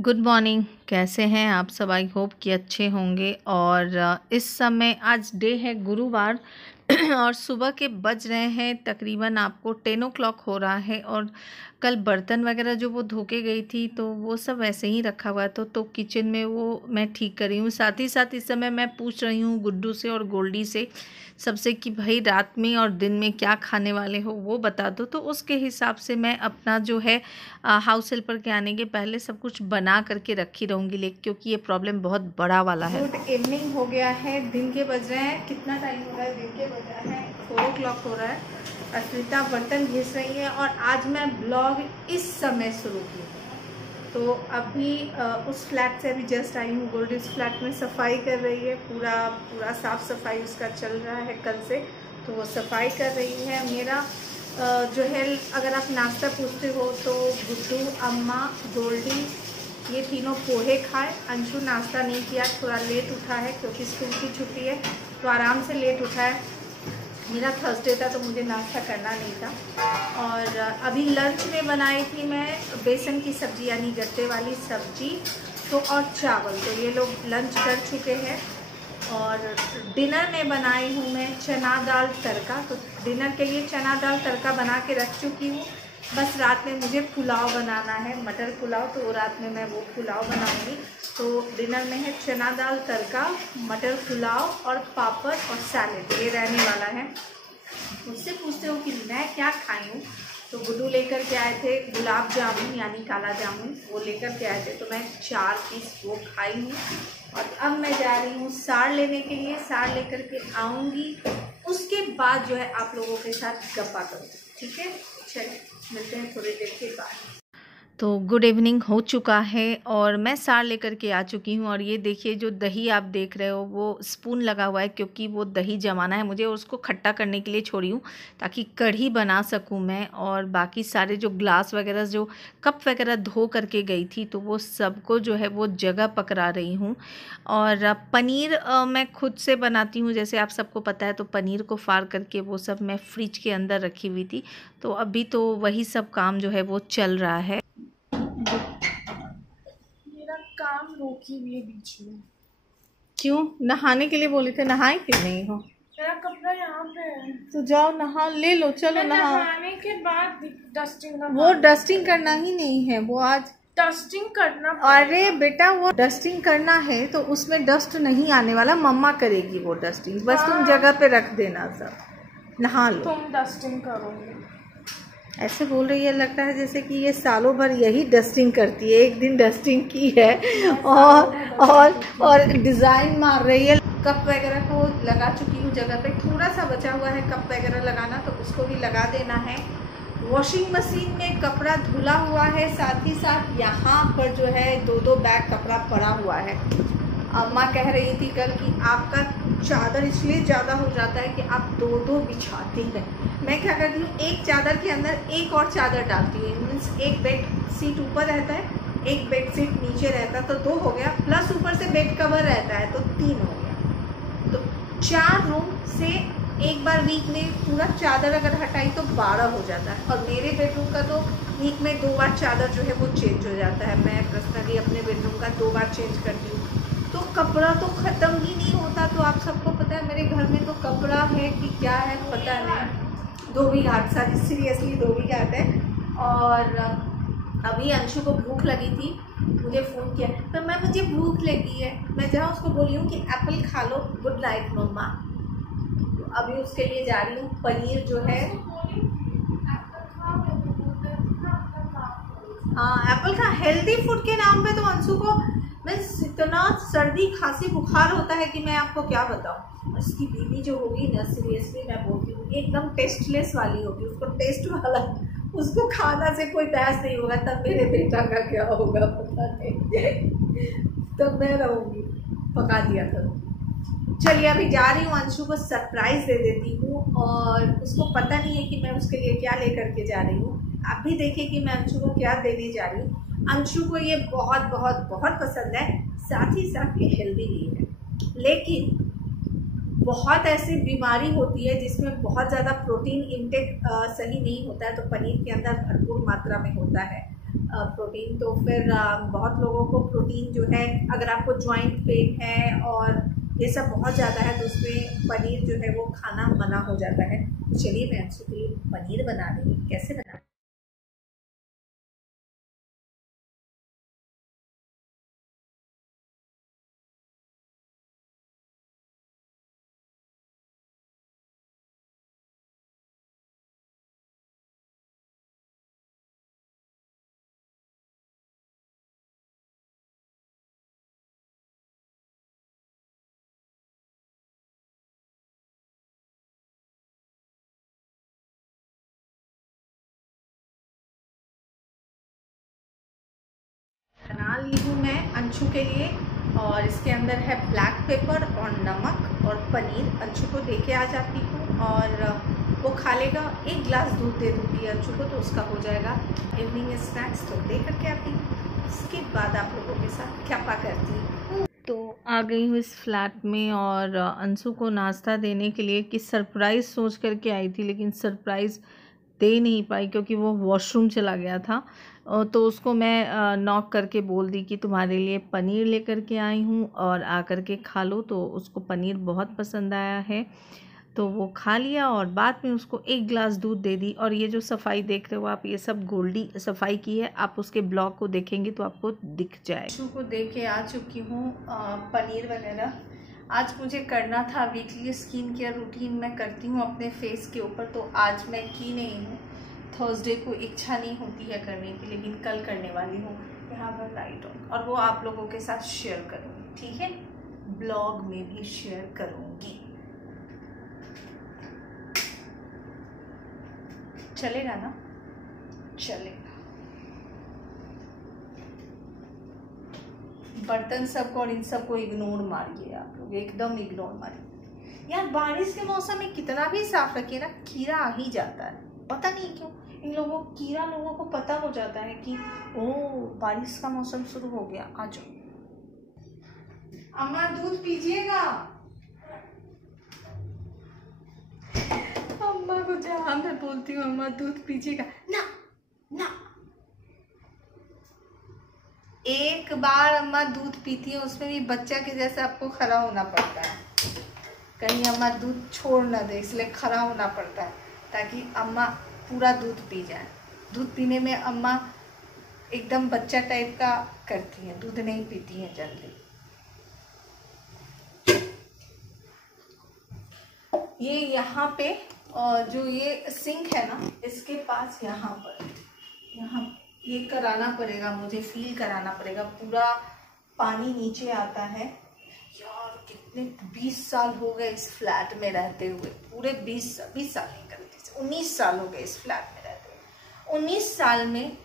Good morning. कैसे हैं आप सब? आई होप कि अच्छे होंगे। और इस समय आज डे है गुरुवार और सुबह के बज रहे हैं तकरीबन आपको 10 o'clock हो रहा है। और कल बर्तन वगैरह जो वो धो के गई थी तो वो सब वैसे ही रखा हुआ है तो किचन में वो मैं ठीक कर रही हूँ। साथ ही साथ इस समय मैं पूछ रही हूँ गुड्डू से और गोल्डी से सबसे कि भाई रात में और दिन में क्या खाने वाले हो वो बता दो, तो उसके हिसाब से मैं अपना जो है हाउस हेल्पर के आने के पहले सब कुछ बना करके रखी रहूँगी। लेकिन क्योंकि ये प्रॉब्लम बहुत बड़ा वाला है। गुड इवनिंग हो गया है, दिन के बज रहे हैं, कितना टाइम हो रहा है? दिन के बज रहे हैं 4 o'clock हो रहा है। अस्मिता बर्तन घिस रही है और आज मैं ब्लॉग इस समय शुरू की। तो अभी उस फ्लैट से अभी जस्ट आई हूँ। गोल्डी उस फ्लैट में सफाई कर रही है, पूरा साफ़ सफाई उसका चल रहा है कल से, तो वो सफाई कर रही है। मेरा जो है, अगर आप नाश्ता पूछते हो तो गुड्डू, अम्मा, गोल्डी ये तीनों पोहे खाए। अंशु नाश्ता नहीं किया, थोड़ा लेट उठा है क्योंकि स्कूल की छुट्टी है तो आराम से लेट उठा है। मेरा थर्सडे था तो मुझे नाश्ता करना नहीं था। और अभी लंच में बनाई थी मैं बेसन की सब्ज़ी, यानी गट्टे वाली सब्ज़ी तो और चावल, तो ये लोग लंच कर चुके हैं। और डिनर में बनाई हूँ मैं चना दाल तड़का। तो डिनर के लिए चना दाल तड़का बना के रख चुकी हूँ। बस रात में मुझे पुलाव बनाना है, मटर पुलाव, तो रात में मैं वो पुलाव बनाऊंगी। तो डिनर में है चना दाल तड़का, मटर पुलाव और पापड़ और सैलेड, ये रहने वाला है। मुझसे पूछते हो कि मैं क्या खाई हूँ, तो गुड्डू लेकर के आए थे गुलाब जामुन यानी काला जामुन, वो लेकर के आए थे तो मैं 4 पीस वो खाई हूँ। और अब मैं जा रही हूँ साड़ लेने के लिए, साड़ लेकर के आऊँगी, उसके बाद जो है आप लोगों के साथ गप्पा करूँगी। ठीक है, चलिए मिलते हैं थोड़ी देर के बाद। तो गुड इवनिंग हो चुका है और मैं सार लेकर के आ चुकी हूँ। और ये देखिए जो दही आप देख रहे हो वो स्पून लगा हुआ है क्योंकि वो दही जमाना है मुझे और उसको खट्टा करने के लिए छोड़ी हूँ ताकि कढ़ी बना सकूँ मैं। और बाकी सारे जो ग्लास वगैरह, जो कप वगैरह धो करके गई थी तो वो सबको जो है वो जगह पकड़ा रही हूँ। और पनीर मैं खुद से बनाती हूँ, जैसे आप सबको पता है। तो पनीर को फाड़ करके वो सब मैं फ्रिज के अंदर रखी हुई थी, तो अभी तो वही सब काम जो है वो चल रहा है। मेरा काम रोकी हुई है बीच में। क्यों? नहाने के लिए बोले थे, नहाए क्यों नहीं हो? मेरा कपड़ा यहाँ पे है तो जाओ नहा ले लो, चलो नहाओ। नहाने के बाद डस्टिंग वो डस्टिंग करना ही नहीं है, वो आज डस्टिंग करना। अरे बेटा वो डस्टिंग करना है तो उसमें डस्ट नहीं आने वाला, मम्मा करेगी वो डस्टिंग, बस तुम जगह पे रख देना, सब नहा लो। तुम डस्टिंग करोगे? ऐसे बोल रही है, लगता है जैसे कि ये सालों भर यही डस्टिंग करती है, एक दिन डस्टिंग की है और डिज़ाइन मार रही है। कप वगैरह को लगा चुकी हूँ जगह पे, थोड़ा सा बचा हुआ है कप वगैरह लगाना, तो उसको भी लगा देना है। वॉशिंग मशीन में कपड़ा धुला हुआ है, साथ ही साथ यहाँ पर जो है 2-2 बैग कपड़ा पड़ा हुआ है। अम्मा कह रही थी कल कि आपका चादर इसलिए ज़्यादा हो जाता है कि आप 2-2 बिछाती हैं। मैं क्या करती हूँ, एक चादर के अंदर एक और चादर डालती हूँ। मीन्स एक बेड सीट ऊपर रहता है, एक बेड सीट नीचे रहता है, तो 2 हो गया, प्लस ऊपर से बेड कवर रहता है तो 3 हो गया। तो 4 रूम से एक बार वीक में पूरा चादर अगर हटाई तो 12 हो जाता है। और मेरे बेडरूम का तो वीक में 2 बार चादर जो है वो चेंज हो जाता है। मैं पर्सनली अपने बेडरूम का 2 बार चेंज करती हूँ, तो कपड़ा तो ख़त्म ही नहीं होता। तो आप सबको पता है मेरे घर में तो कपड़ा है कि क्या है पता नहीं। 2 भी घाट, सारी सीरियसली 2 भी घाट है। और अभी अंशु को भूख लगी थी, मुझे फ़ोन किया तो मुझे भूख लगी है, मैं जहाँ उसको बोली हूँ कि एप्पल खा लो, गुड नाइट मम्मा। तो अभी उसके लिए जा रही हूँ। पनीर जो है, हाँ एप्पल खा, हेल्दी फूड के नाम पे तो अंशु को मैं इतना सर्दी खांसी बुखार होता है कि मैं आपको क्या बताऊँ। उसकी बीवी जो होगी ना, सीरियसली मैं बोलती हूँ एकदम टेस्टलेस वाली होगी, उसको टेस्ट वाला, उसको खाना से कोई बहस नहीं होगा। तब मेरे बेटा का क्या होगा पता नहीं तब मैं रहूँगी, पका दिया करूँ। चलिए अभी जा रही हूँ, अंशु को सरप्राइज़ दे देती हूँ और उसको पता नहीं है कि मैं उसके लिए क्या लेकर के जा रही हूँ। आप भी देखिए कि मैं अंशु को क्या देने जा रही हूँ। अंशु को ये बहुत बहुत बहुत पसंद है, साथ ही साथ ये हेल्दी भी है। लेकिन बहुत ऐसी बीमारी होती है जिसमें बहुत ज़्यादा प्रोटीन इंटेक सही नहीं होता है, तो पनीर के अंदर भरपूर मात्रा में होता है। प्रोटीन। तो फिर बहुत लोगों को प्रोटीन जो है, अगर आपको जॉइंट पेन है और ये सब बहुत ज़्यादा है तो उसमें पनीर जो है वो खाना मना हो जाता है। तो चलिए मैं अंशु के लिए पनीर बना रही हूँ। कैसे बना बना ली हूँ मैं अंशु के लिए। और इसके अंदर है ब्लैक पेपर और नमक और पनीर। अंशु को दे के आ जाती हूँ और वो खा लेगा। 1 गिलास दूध दे दूँगी अंशु को तो उसका हो जाएगा इवनिंग स्नैक्स। तो दे करके आती हूँ, उसके बाद आप लोगों के साथ क्या पा करती हूँ। तो आ गई हूँ इस फ्लैट में और अंशु को नाश्ता देने के लिए कि सरप्राइज़ सोच करके आई थी, लेकिन सरप्राइज़ दे नहीं पाई क्योंकि वो वॉशरूम चला गया था। तो उसको मैं नॉक करके बोल दी कि तुम्हारे लिए पनीर लेकर के आई हूँ और आकर के खा लो। तो उसको पनीर बहुत पसंद आया है तो वो खा लिया और बाद में उसको 1 गिलास दूध दे दी। और ये जो सफाई देख रहे हो आप, ये सब गोल्डी सफाई की है। आप उसके ब्लॉग को देखेंगे तो आपको दिख जाए। अंशु को दे के आ चुकी हूँ पनीर वगैरह। आज मुझे करना था वीकली स्किन केयर रूटीन, मैं करती हूँ अपने फेस के ऊपर, तो आज मैं की नहीं हूँ। थर्सडे को इच्छा नहीं होती है करने की, लेकिन कल करने वाली हूँ। यहाँ पर लाइट ऑन, और वो आप लोगों के साथ शेयर करूँगी, ठीक है, ब्लॉग में भी शेयर करूँगी। चलेगा ना? चलेगा। बर्तन सबको और इन सबको इग्नोर मारिए आप लोग, एकदम इग्नोर मारिए। यार बारिश के मौसम में कितना भी साफ रखिए ना, कीड़ा आ ही जाता है। पता नहीं क्यों इन लोगों कीड़ा लोगों को पता हो जाता है कि ओ बारिश का मौसम शुरू हो गया। आ जाओ अम्मा, दूध पीजिएगा। अम्मा को जहाँ मैं बोलती हूँ अम्मा दूध पीजिएगा, ना ना। एक बार अम्मा दूध पीती है उसमें भी बच्चा के जैसे आपको खड़ा होना पड़ता है, कहीं अम्मा दूध छोड़ ना दे, इसलिए खड़ा होना पड़ता है ताकि अम्मा पूरा दूध पी जाए। दूध पीने में अम्मा एकदम बच्चा टाइप का करती हैं, दूध नहीं पीती हैं जल्दी। ये यहाँ पे जो ये सिंक है ना, इसके पास यहाँ ये कराना पड़ेगा, मुझे फील कराना पड़ेगा। पूरा पानी नीचे आता है। यार कितने 20 साल हो गए इस फ्लैट में रहते हुए, पूरे 20 साल नहीं करते, 19 साल हो गए इस फ्लैट में रहते हुए। 19 साल में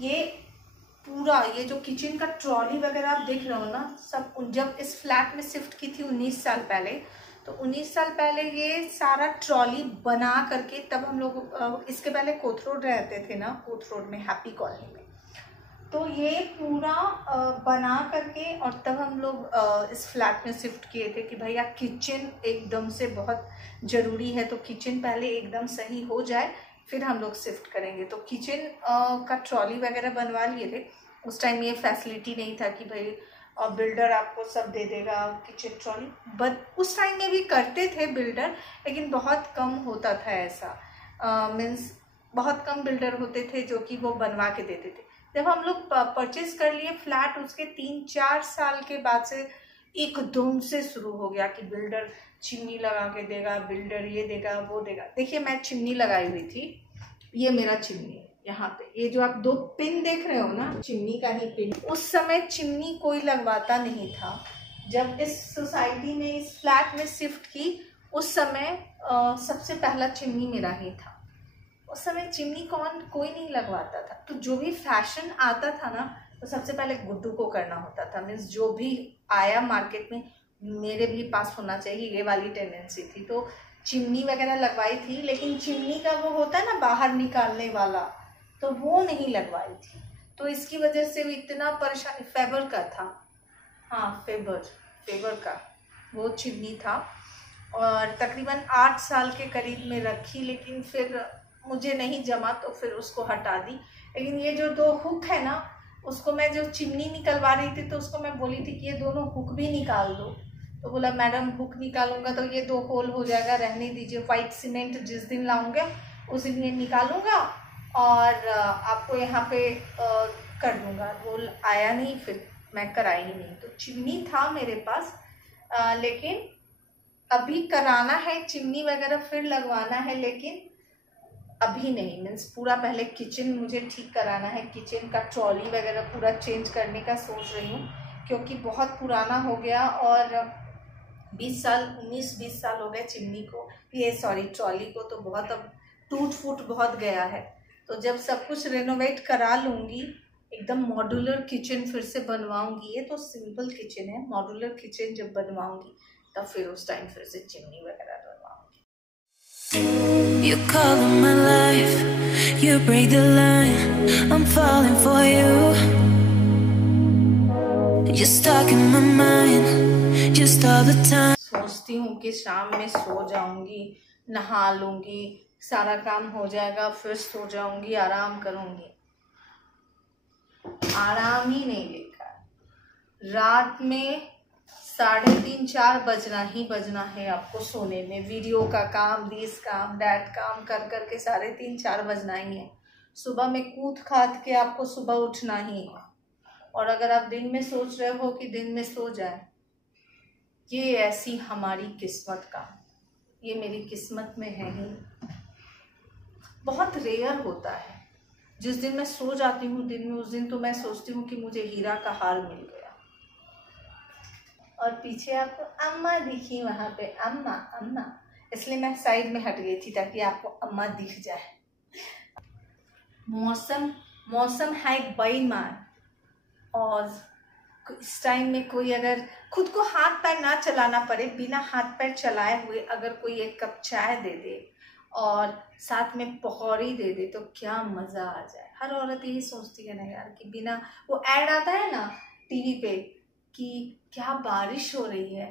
ये पूरा, ये जो किचन का ट्रॉली वगैरह आप देख रहे हो ना, सब जब इस फ्लैट में शिफ्ट की थी 19 साल पहले, तो 19 साल पहले ये सारा ट्रॉली बना करके, तब हम लोग इसके पहले कोथ रोड रहते थे ना, कोथ रोड में हैप्पी कॉलोनी में, तो ये पूरा बना करके और तब हम लोग इस फ्लैट में शिफ्ट किए थे कि भैया किचन एकदम से बहुत ज़रूरी है, तो किचन पहले एकदम सही हो जाए फिर हम लोग शिफ्ट करेंगे। तो किचन का ट्रॉली वगैरह बनवा लिए थे। उस टाइम ये फैसिलिटी नहीं था कि भाई बिल्डर आपको सब दे देगा किचन ट्रॉली, बट उस टाइम में भी करते थे बिल्डर, लेकिन बहुत कम होता था ऐसा। मीन्स बहुत कम बिल्डर होते थे जो कि वो बनवा के देते थे। जब हम लोग परचेज कर लिए फ्लैट, उसके 3-4 साल के बाद से एकदम से शुरू हो गया कि बिल्डर चिमनी लगा के देगा, बिल्डर ये देगा वो देगा। देखिए मैं चिमनी लगाई हुई थी, ये मेरा चिमनी है यहाँ पे, ये जो आप 2 पिन देख रहे हो ना, चिमनी का ही पिन। उस समय चिमनी कोई लगवाता नहीं था। जब इस सोसाइटी में, इस फ्लैट में शिफ्ट की, उस समय सबसे पहला चिमनी मेरा ही था। उस समय चिमनी कोई नहीं लगवाता था, तो जो भी फैशन आता था ना, तो सबसे पहले गुड्डू को करना होता था। मीन्स जो भी आया मार्केट में मेरे भी पास होना चाहिए, ये वाली टेंडेंसी थी। तो चिमनी वगैरह लगवाई थी, लेकिन चिमनी का वो होता है ना बाहर निकालने वाला, तो वो नहीं लगवाई थी। तो इसकी वजह से वो इतना परेशानी, फेबर का था, हाँ फेबर का वो चिमनी था, और तकरीबन 8 साल के करीब में रखी, लेकिन फिर मुझे नहीं जमा तो फिर उसको हटा दी। लेकिन ये जो 2 हुक है ना, उसको मैं जो चिमनी निकलवा रही थी तो उसको मैं बोली थी कि ये दोनों हुक भी निकाल दो, तो बोला मैडम हुक निकालूंगा तो ये 2 होल हो जाएगा, रहने दीजिए, वाइट सीमेंट जिस दिन लाऊंगे उस दिन ये निकालूंगा और आपको यहाँ पे कर दूंगा। वो आया नहीं, फिर मैं कराई ही नहीं। तो चिमनी था मेरे पास, लेकिन अभी कराना है चिमनी वगैरह, फिर लगवाना है, लेकिन अभी नहीं। मीन्स पूरा पहले किचन मुझे ठीक कराना है, किचन का ट्रॉली वगैरह पूरा चेंज करने का सोच रही हूँ, क्योंकि बहुत पुराना हो गया और 19-20 साल हो गए चिमनी को, ये सॉरी ट्रॉली को, तो बहुत अब टूट फूट बहुत गया है। तो जब सब कुछ रेनोवेट करा लूँगी, एकदम मॉड्यूलर किचन फिर से बनवाऊंगी, ये तो सिंपल किचन है, मॉड्यूलर किचन जब बनवाऊंगी तब फिर उस टाइम फिर से चिमनी वगैरह बनवाऊंगी। You color my life, you break the line, I'm falling for you. You're stuck in my mind, just all the time. सोचती हूँ कि शाम में सो जाऊंगी, नहा लूंगी, सारा काम हो जाएगा, फिर सो जाऊंगी, आराम करूंगी। आराम ही नहीं देखा। रात में 3:30-4 बजना है आपको सोने में। वीडियो का काम, दिस काम, डैट काम कर करके 3:30-4 बजना ही है। सुबह में कूद खाद के आपको सुबह उठना ही है। और अगर आप दिन में सोच रहे हो कि दिन में सो जाए, ये ऐसी हमारी किस्मत का, ये मेरी किस्मत में है ही। बहुत रेयर होता है जिस दिन मैं सो जाती हूँ दिन में, उस दिन तो मैं सोचती हूँ कि मुझे हीरा का हार मिल गया। और पीछे आपको अम्मा दिखी, वहां पे अम्मा अम्मा, इसलिए मैं साइड में हट गई थी ताकि आपको अम्मा दिख जाए। मौसम है बेईमान, और इस टाइम में कोई अगर खुद को हाथ पैर ना चलाना पड़े, बिना हाथ पैर चलाए हुए अगर कोई 1 कप चाय दे दे और साथ में पकौड़ी दे दे तो क्या मज़ा आ जाए। हर औरत यही सोचती है ना यार, कि बिना, वो ऐड आता है ना टीवी पे कि क्या बारिश हो रही है,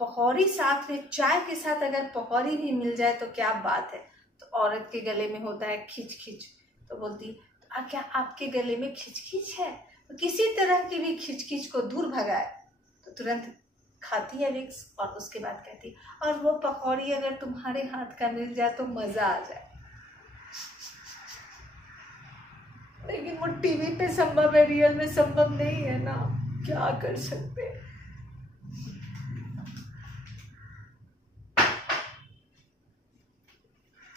पकौड़ी साथ में, चाय के साथ अगर पकौड़ी भी मिल जाए तो क्या बात है। तो औरत के गले में होता है खिच खिच, तो बोलती क्या आपके गले में खिच खिच है, तो किसी तरह की भी खिच खिच को दूर भगाए तो तुरंत खाती है विक्स, और उसके बाद कहती और वो पकौड़ी अगर तुम्हारे हाथ का मिल जाए तो मजा आ जाए। लेकिन वो टीवी पे संभव है, रियल में संभव नहीं है ना, क्या कर सकते हैं।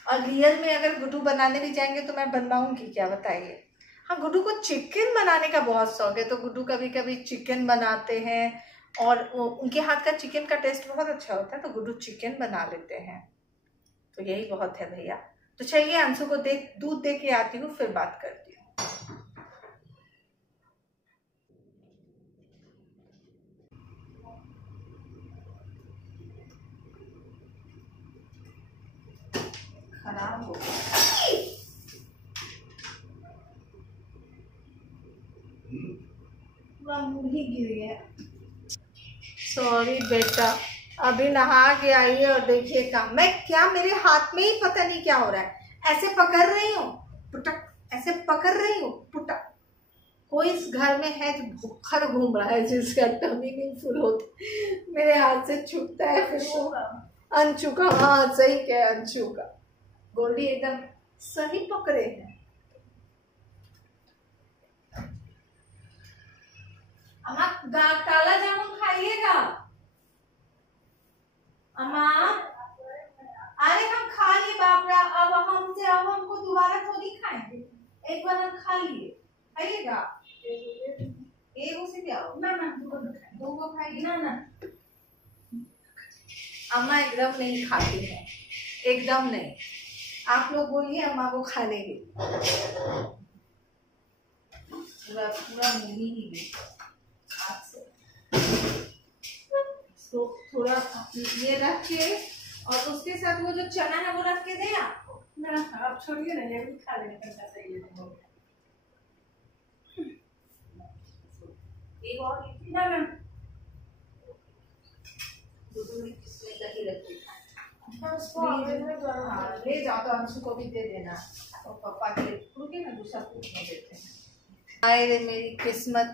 और रियल में अगर गुड्डू बनाने भी जाएंगे तो मैं बनवाऊंगी क्या, बताइए। हाँ, गुड्डू को चिकन बनाने का बहुत शौक है, तो गुड्डू कभी कभी चिकन बनाते हैं और उनके हाथ का चिकन का टेस्ट बहुत अच्छा होता है, तो गुड्डू चिकन बना लेते हैं। तो यही बहुत है भैया। तो चलिए अंशु को दूध दे के आती हूँ, फिर बात करती हूँ। खराब हो गया, पूरा मुंह ही गिर गया। सॉरी बेटा, अभी नहा के आई है और देखिए काम, मैं क्या, मेरे हाथ में ही पता नहीं क्या हो रहा है, ऐसे पकड़ रही हूँ पुटक, ऐसे पकड़ रही हूँ पुटक। कोई इस घर में है जो भुक्खर घूम रहा है, जिसका टमी नहीं फुल होती, मेरे हाथ से छूटता है फिर वो अंशु का। हाँ सही कह, अंशु का। गोल्डी एकदम सही पकड़े हैं। अम्मा काला जामुन खाइएगा अम्मा? अरे हम खा लिए बापरा, अब हमको दोबारा थोड़ी खाएंगे, एक बार हम खा लिए, खाइएगा। एक उसे क्या हो ना, दो को खाएगी ना। अम्मा एकदम नहीं खाती है, एकदम नहीं। आप लोग बोलिए अम्मा को खाने के, पूरा पूरा मुंह ही हाथ से। तो थोड़ा ये रख के, और उसके साथ वो जो चना है वो रख के दे आपको ना। आप छोड़िए ना, ये भी खा लेंगे। एक और ना दूध में किसमें दही रख के खाए। उसको आगे में गर्म हाँ ले जाओ, तो अंशु को भी दे देना और पापा के रुके ना, दूसरा पूछने देते हैं। अरे मेरी किस्मत,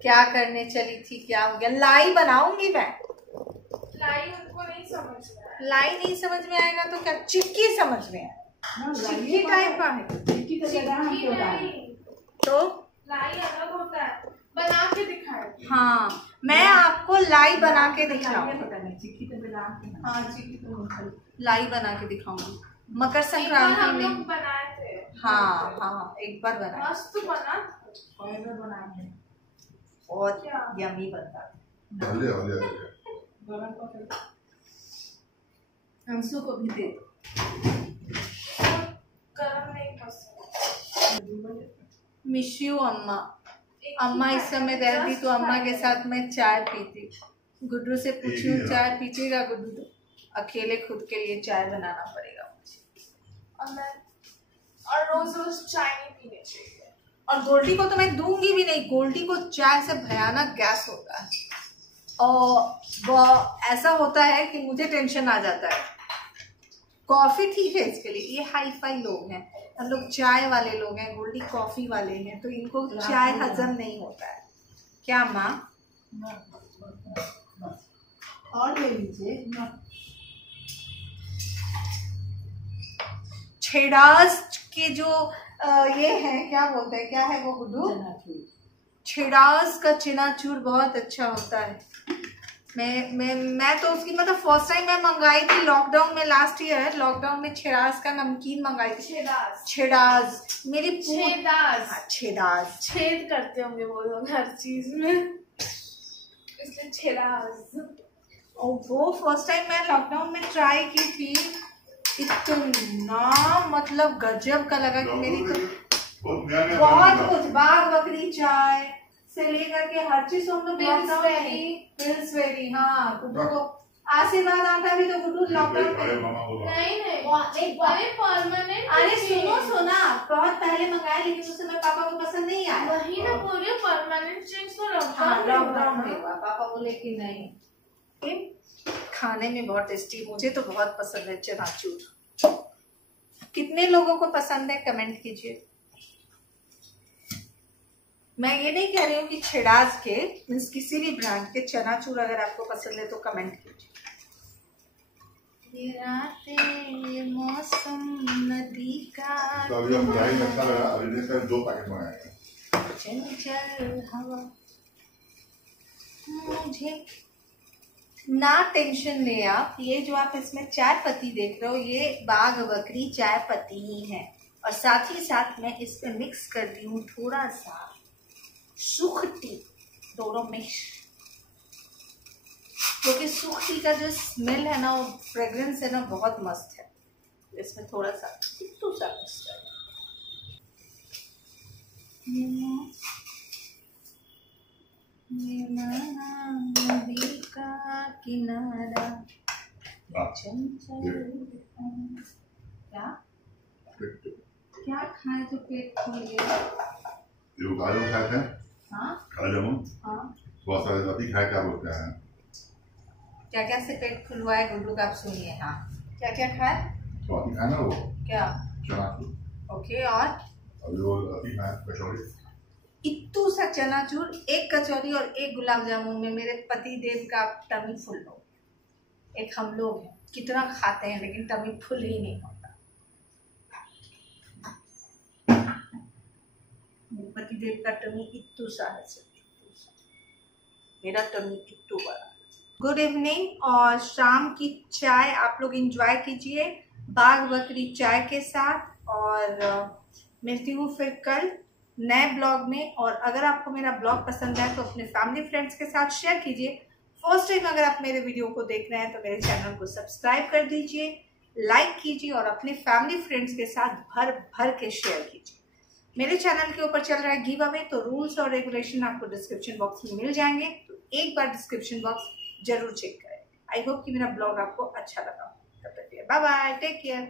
क्या करने चली थी, क्या हो गया। लाई बनाऊंगी मैं। लाई उनको नहीं समझ में आया। लाई नहीं समझ में आएगा तो क्या, चिक्की समझ में आए, चिक्की टाइप का है। चिक्की नहीं, तो लाई अलग होता है, बना के दिखाए। हाँ मैं आपको लाई बना के दिखाऊंगी। चिक्की तो बना के, हाँ चिक्की तो लाई बना के दिखाऊंगी मकर एक बार संक्रांति हम में। लोग बनाए थे। हाँ हाँ एक बार बना, मस्त बना। बनाए बहुत क्या? यमी बनता है। अंशु को भी दे दो। गरम नहीं पसंद। मिस यू अम्मा। अम्मा इस समय रहती तो अम्मा के साथ मैं चाय पीती। गुड्डू से पूछी हूँ चाय पीजिएगा गुड्डू, तो अकेले खुद के लिए चाय बनाना पड़ेगा मुझे। और रोज रोज चाय नहीं पीनी चाहिए। और गोल्डी को तो मैं दूंगी भी नहीं, गोल्डी को चाय से भयानक गैस होता है और वो ऐसा होता है कि मुझे टेंशन आ जाता है। कॉफी ठीक है इसके लिए, ये हाई फाई लोग हैं, हम लोग चाय वाले लोग हैं, गोल्डी कॉफी वाले हैं, तो इनको चाय हजम नहीं होता है। क्या माँ? और ले लीजिए। छेड़ास के जो ये है, क्या बोलते हैं, क्या है वो गुड्डू? छेड़ास का चनाचूर बहुत अच्छा होता है। मैं तो उसकी मतलब फर्स्ट टाइम मैं मंगाई थी लॉकडाउन में, लास्ट ईयर लॉकडाउन में छेड़ास का नमकीन मंगाई थी। छेड़ास मेरी छेड़ास छेद करते होंगे वो लोग हर चीज में, इसलिए छेड़ास। और वो फर्स्ट टाइम मैं लॉकडाउन में ट्राई की थी, इतना मतलब गजब का लगा कि मेरी तो बहुत कुछ, बाग बकरी चाय से लेकर के हर चीज हम लोग पिल्सबेरी। हाँ गुड्डू को आशीर्वाद आता भी तो गुड्डू लॉकडाउन में नहीं परमानेंट। अरे सुना बहुत पहले मंगाया, लेकिन उस समय पापा को पसंद नहीं आया। वही ना पूरे परमानेंट चेंज तो लॉकडाउन में हुआ, पापा बोले कि नहीं। खाने में बहुत टेस्टी, मुझे तो बहुत पसंद है चनाचूर। कितने लोगों को पसंद है कमेंट कीजिए। मैं ये नहीं कह रही हूँ कि छेड़ास के मीन्स किसी भी ब्रांड के चनाचूर अगर आपको पसंद है तो कमेंट कीजिए। ये रातें ये मौसम नदी का चंचल हवा, मुझे ना टेंशन ले आप। ये जो आप इसमें चाय पत्ती देख रहे हो ये बाग बकरी चाय पत्ती ही है, और साथ ही साथ मैं इस पे मिक्स कर दी हूँ थोड़ा सा सूख टी, दोनों मिक्स, क्योंकि सूख टी का जो स्मेल है ना, वो फ्रेग्रेंस है ना, बहुत मस्त है। इसमें थोड़ा सा मिक्स कर नदी का किनारा चंचल। क्या खाए तो पेट खोल गया। काजू खाए थे। हाँ काला जामुन। हाँ थोड़ा सा अभी खाए, क्या बोलते हैं, क्या क्या से पेट खुलवाए गुड्डू का, आप सुनिए। हाँ क्या क्या खाए? तो अभी खाए ना वो क्या? चनाचूर। ओके, और अभी वो अभी खाए कचौड़ी। इत्तू सा चनाचूर, एक कचौरी और एक गुलाब जामुन में मेरे पति देव का टमी फुल हो। एक हम लोग हैं कितना खाते हैं लेकिन टमी फुल ही नहीं होता। मेरे पति देव का टमी इत्तू सा है, मेरा टमी इत्तू बड़ा। गुड इवनिंग, और शाम की चाय आप लोग एंजॉय कीजिए बाग बकरी चाय के साथ, और मिलती हूँ फिर कल नए ब्लॉग में। और अगर आपको मेरा ब्लॉग पसंद है तो अपने फैमिली फ्रेंड्स के साथ शेयर कीजिए। फर्स्ट टाइम अगर आप मेरे वीडियो को देख रहे हैं तो मेरे चैनल को सब्सक्राइब कर दीजिए, लाइक कीजिए और अपने फैमिली फ्रेंड्स के साथ भर भर के शेयर कीजिए। मेरे चैनल के ऊपर चल रहा है गिव अवे, तो रूल्स और रेगुलेशन आपको डिस्क्रिप्शन बॉक्स में मिल जाएंगे, तो एक बार डिस्क्रिप्शन बॉक्स जरूर चेक करें। आई होप कि मेरा ब्लॉग आपको अच्छा लगा। तब तक बाय बाय, टेक केयर।